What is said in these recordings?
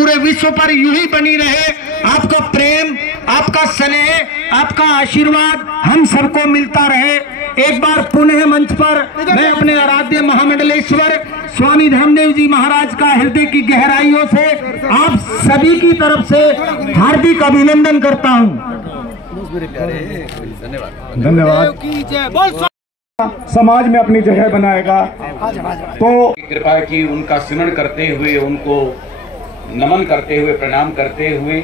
पूरे विश्व पर यूं ही बनी रहे। आपका प्रेम, आपका स्नेह, आपका आशीर्वाद हम सबको मिलता रहे। एक बार पुनः मंच पर मैं अपने आराध्य महामंडलेश्वर स्वामी धर्मदेव जी महाराज का हृदय की गहराइयों से आप सभी की तरफ से हार्दिक अभिनंदन करता हूं। धन्यवाद। समाज में अपनी जगह बनाएगा तो कृपा की उनका स्मरण करते हुए, उनको नमन करते हुए, प्रणाम करते हुए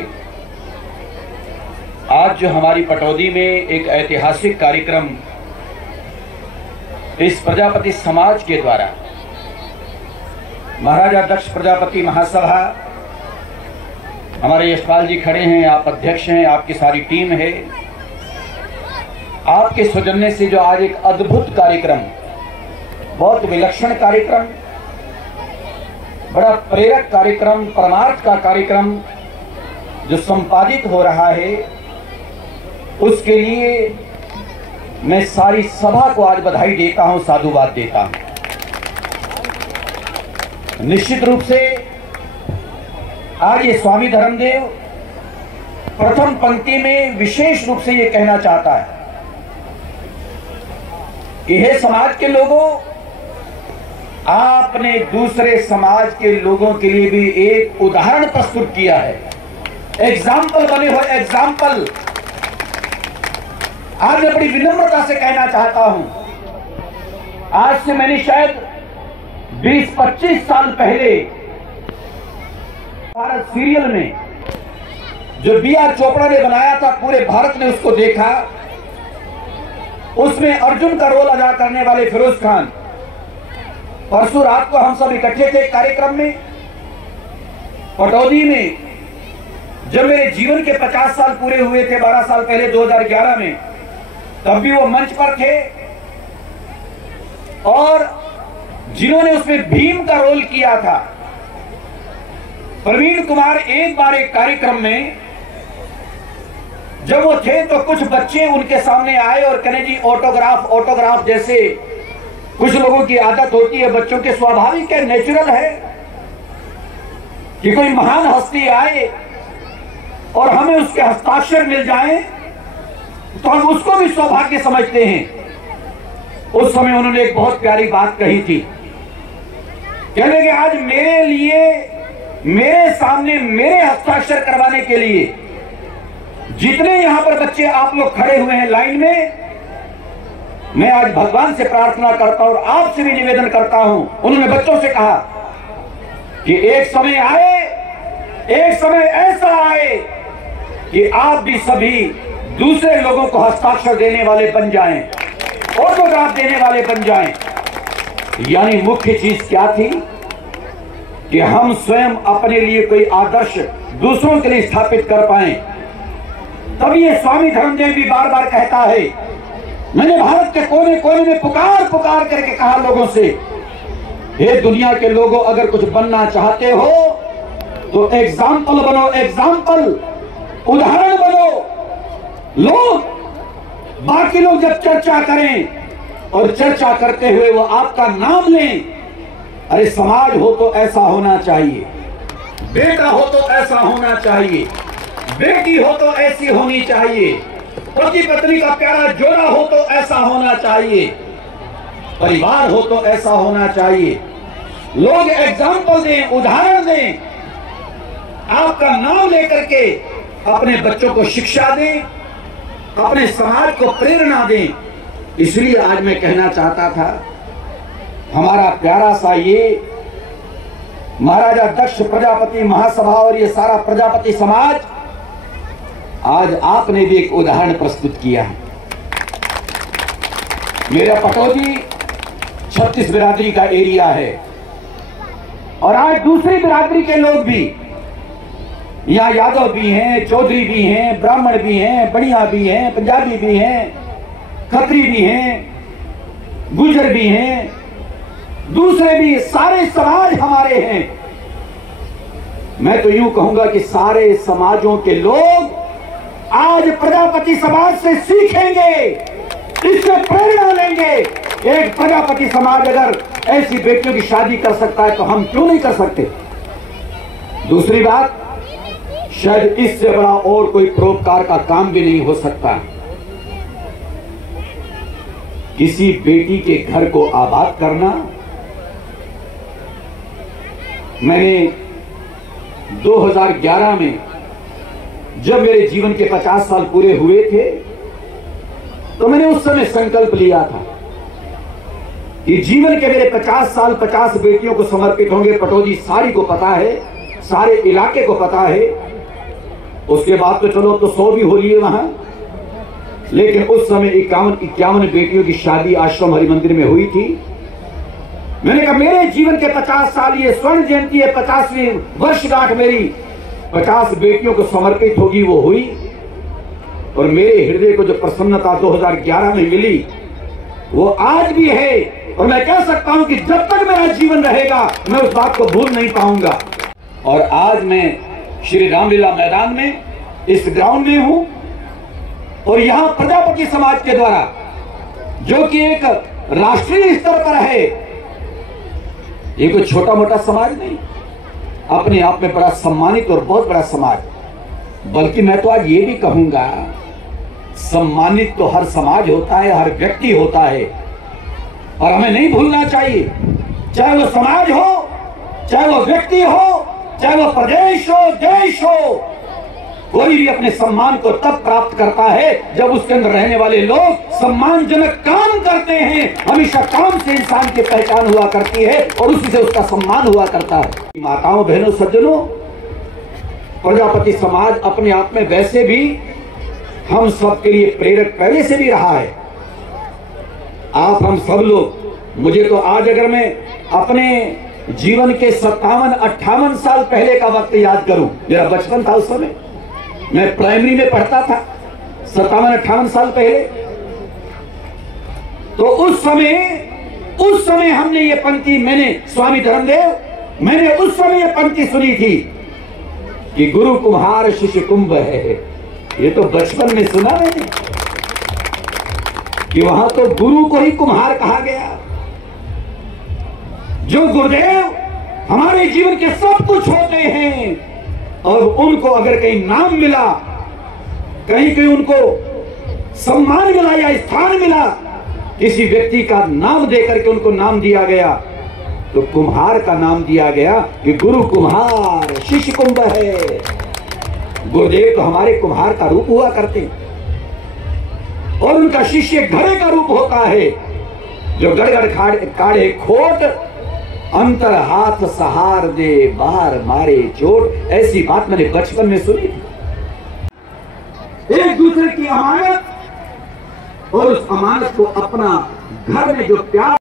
आज जो हमारी पटौदी में एक ऐतिहासिक कार्यक्रम इस प्रजापति समाज के द्वारा महाराजा दक्ष प्रजापति महासभा, हमारे यशपाल जी खड़े हैं, आप अध्यक्ष हैं, आपकी सारी टीम है, आपके सौजन्य से जो आज एक अद्भुत कार्यक्रम, बहुत विलक्षण कार्यक्रम, बड़ा प्रेरक कार्यक्रम, परमार्थ का कार्यक्रम जो संपादित हो रहा है, उसके लिए मैं सारी सभा को आज बधाई देता हूं, साधुवाद देता हूं। निश्चित रूप से आज ये स्वामी धर्मदेव प्रथम पंक्ति में विशेष रूप से ये कहना चाहता है कि हे समाज के लोगों, आपने दूसरे समाज के लोगों के लिए भी एक उदाहरण प्रस्तुत किया है, एग्जाम्पल बने हो, एग्जाम्पल। आज मैं बड़ी विनम्रता से कहना चाहता हूं, आज से मैंने शायद 20-25 साल पहले भारत सीरियल में जो बी.आर. चोपड़ा ने बनाया था, पूरे भारत ने उसको देखा। उसमें अर्जुन का रोल अदा करने वाले फिरोज खान, परसों रात को हम सब इकट्ठे थे कार्यक्रम में पटौदी में। जब मेरे जीवन के 50 साल पूरे हुए थे 12 साल पहले 2011 में, तब भी वो मंच पर थे और जिन्होंने उसमें भीम का रोल किया था, प्रवीण कुमार, एक बार एक कार्यक्रम में जब वो थे तो कुछ बच्चे उनके सामने आए और कहने जी ऑटोग्राफ, जैसे कुछ लोगों की आदत होती है, बच्चों के स्वाभाविक है, नेचुरल है कि कोई महान हस्ती आए और हमें उसके हस्ताक्षर मिल जाए तो हम उसको भी सौभाग्य समझते हैं। उस समय उन्होंने एक बहुत प्यारी बात कही थी, कहने कि आज मेरे लिए, मेरे सामने मेरे हस्ताक्षर करवाने के लिए जितने यहां पर बच्चे आप लोग खड़े हुए हैं लाइन में, मैं आज भगवान से प्रार्थना करता हूं और आपसे भी निवेदन करता हूं। उन्होंने बच्चों से कहा कि एक समय आए, एक समय ऐसा आए कि आप भी सभी दूसरे लोगों को हस्ताक्षर देने वाले बन जाएं, ऑटोग्राफ देने वाले बन जाएं। यानी मुख्य चीज क्या थी कि हम स्वयं अपने लिए कोई आदर्श दूसरों के लिए स्थापित कर पाए। तब ये स्वामी धर्मदेव भी बार बार कहता है, मैंने भारत के कोने कोने में पुकार करके कहा लोगों से, हे दुनिया के लोगों, अगर कुछ बनना चाहते हो तो एग्जाम्पल बनो, एग्जाम्पल, उदाहरण बनो। लोग, बाकी लोग जब चर्चा करें और चर्चा करते हुए वो आपका नाम लें, अरे समाज हो तो ऐसा होना चाहिए, बेटा हो तो ऐसा होना चाहिए, बेटी हो तो ऐसी होनी चाहिए, पति पत्नी का प्यारा जोड़ा हो तो ऐसा होना चाहिए, परिवार हो तो ऐसा होना चाहिए। लोग एग्जाम्पल दें, उदाहरण दें, आपका नाम लेकर के अपने बच्चों को शिक्षा दें, अपने समाज को प्रेरणा दें। इसलिए आज मैं कहना चाहता था, हमारा प्यारा सा ये महाराजा दक्ष प्रजापति महासभा और ये सारा प्रजापति समाज, आज आपने भी एक उदाहरण प्रस्तुत किया है। मेरा पटौदी 36 बिरादरी का एरिया है और आज दूसरी बिरादरी के लोग भी, यहाँ यादव भी हैं, चौधरी भी हैं, ब्राह्मण भी हैं, बढ़िया भी हैं, पंजाबी भी हैं, खत्री भी हैं, गुजर भी हैं, दूसरे भी, सारे समाज हमारे हैं। मैं तो यूं कहूंगा कि सारे समाजों के लोग आज प्रजापति समाज से सीखेंगे, इससे प्रेरणा लेंगे। एक प्रजापति समाज अगर ऐसी बेटियों की शादी कर सकता है तो हम क्यों नहीं कर सकते? दूसरी बात, शायद इससे बड़ा और कोई परोपकार का काम भी नहीं हो सकता। किसी बेटी के घर को आबाद करना। मैंने 2011 में जब मेरे जीवन के 50 साल पूरे हुए थे, तो मैंने उस समय संकल्प लिया था कि जीवन के मेरे 50 साल 50 बेटियों को समर्पित होंगे। पटौदी सारी को पता है, सारे इलाके को पता है। उसके बाद तो चलो तो 100 भी हो लिए वहां, लेकिन उस समय 51 बेटियों की शादी आश्रम हरि मंदिर में हुई थी। मैंने कहा मेरे जीवन के 50 साल, ये स्वर्ण जयंती है, 50वीं वर्षगांठ मेरी 50 बेटियों को समर्पित होगी, वो हुई। और मेरे हृदय को जो प्रसन्नता 2011 में मिली वो आज भी है। और मैं कह सकता हूं कि जब तक मेरा जीवन रहेगा मैं उस बात को भूल नहीं पाऊंगा। और आज मैं श्री रामलीला मैदान में इस ग्राउंड में हूं, और यहां प्रजापति समाज के द्वारा, जो कि एक राष्ट्रीय स्तर पर है, ये कोई छोटा मोटा समाज नहीं, अपने आप में बड़ा सम्मानित और बहुत बड़ा समाज। बल्कि मैं तो आज ये भी कहूंगा, सम्मानित तो हर समाज होता है, हर व्यक्ति होता है, और हमें नहीं भूलना चाहिए, चाहे वो समाज हो, चाहे वो व्यक्ति हो, चाहे वो प्रदेश हो, देश हो, कोई भी अपने सम्मान को तब प्राप्त करता है जब उसके अंदर रहने वाले लोग सम्मानजनक काम करते हैं। हमेशा काम से इंसान की पहचान हुआ करती है और उसी से उसका सम्मान हुआ करता है। माताओं, बहनों, सज्जनों, प्रजापति समाज अपने आप में वैसे भी हम सबके लिए प्रेरक पहले से भी रहा है। आप हम सब लोग, मुझे तो आज अगर मैं अपने जीवन के 57-58 साल पहले का वक्त याद करूं, मेरा बचपन था, उस समय मैं प्राइमरी में पढ़ता था, 57-58 साल पहले, तो उस समय हमने ये पंक्ति, मैंने स्वामी धर्मदेव, मैंने उस समय ये पंक्ति सुनी थी कि गुरु कुम्हार शिष्य कुंभ है। ये तो बचपन में सुना मैंने कि वहां तो गुरु को ही कुम्हार कहा गया। जो गुरुदेव हमारे जीवन के सब कुछ होते हैं, और उनको अगर कहीं नाम मिला, कहीं उनको सम्मान मिला या स्थान मिला, किसी व्यक्ति का नाम देकर के उनको नाम दिया गया, तो कुम्हार का नाम दिया गया कि गुरु कुम्हार शिष्य कुंभ है। गुरुदेव तो हमारे कुम्हार का रूप हुआ करते, और उनका शिष्य घड़े का रूप होता है, जो गड़गड़ काढ़े खोट, अंतर हाथ सहार दे, बाहर मारे चोट। ऐसी बात मैंने बचपन में सुनी थी। एक दूसरे की अमानत, और उस अमानत को अपना घर में जो प्यार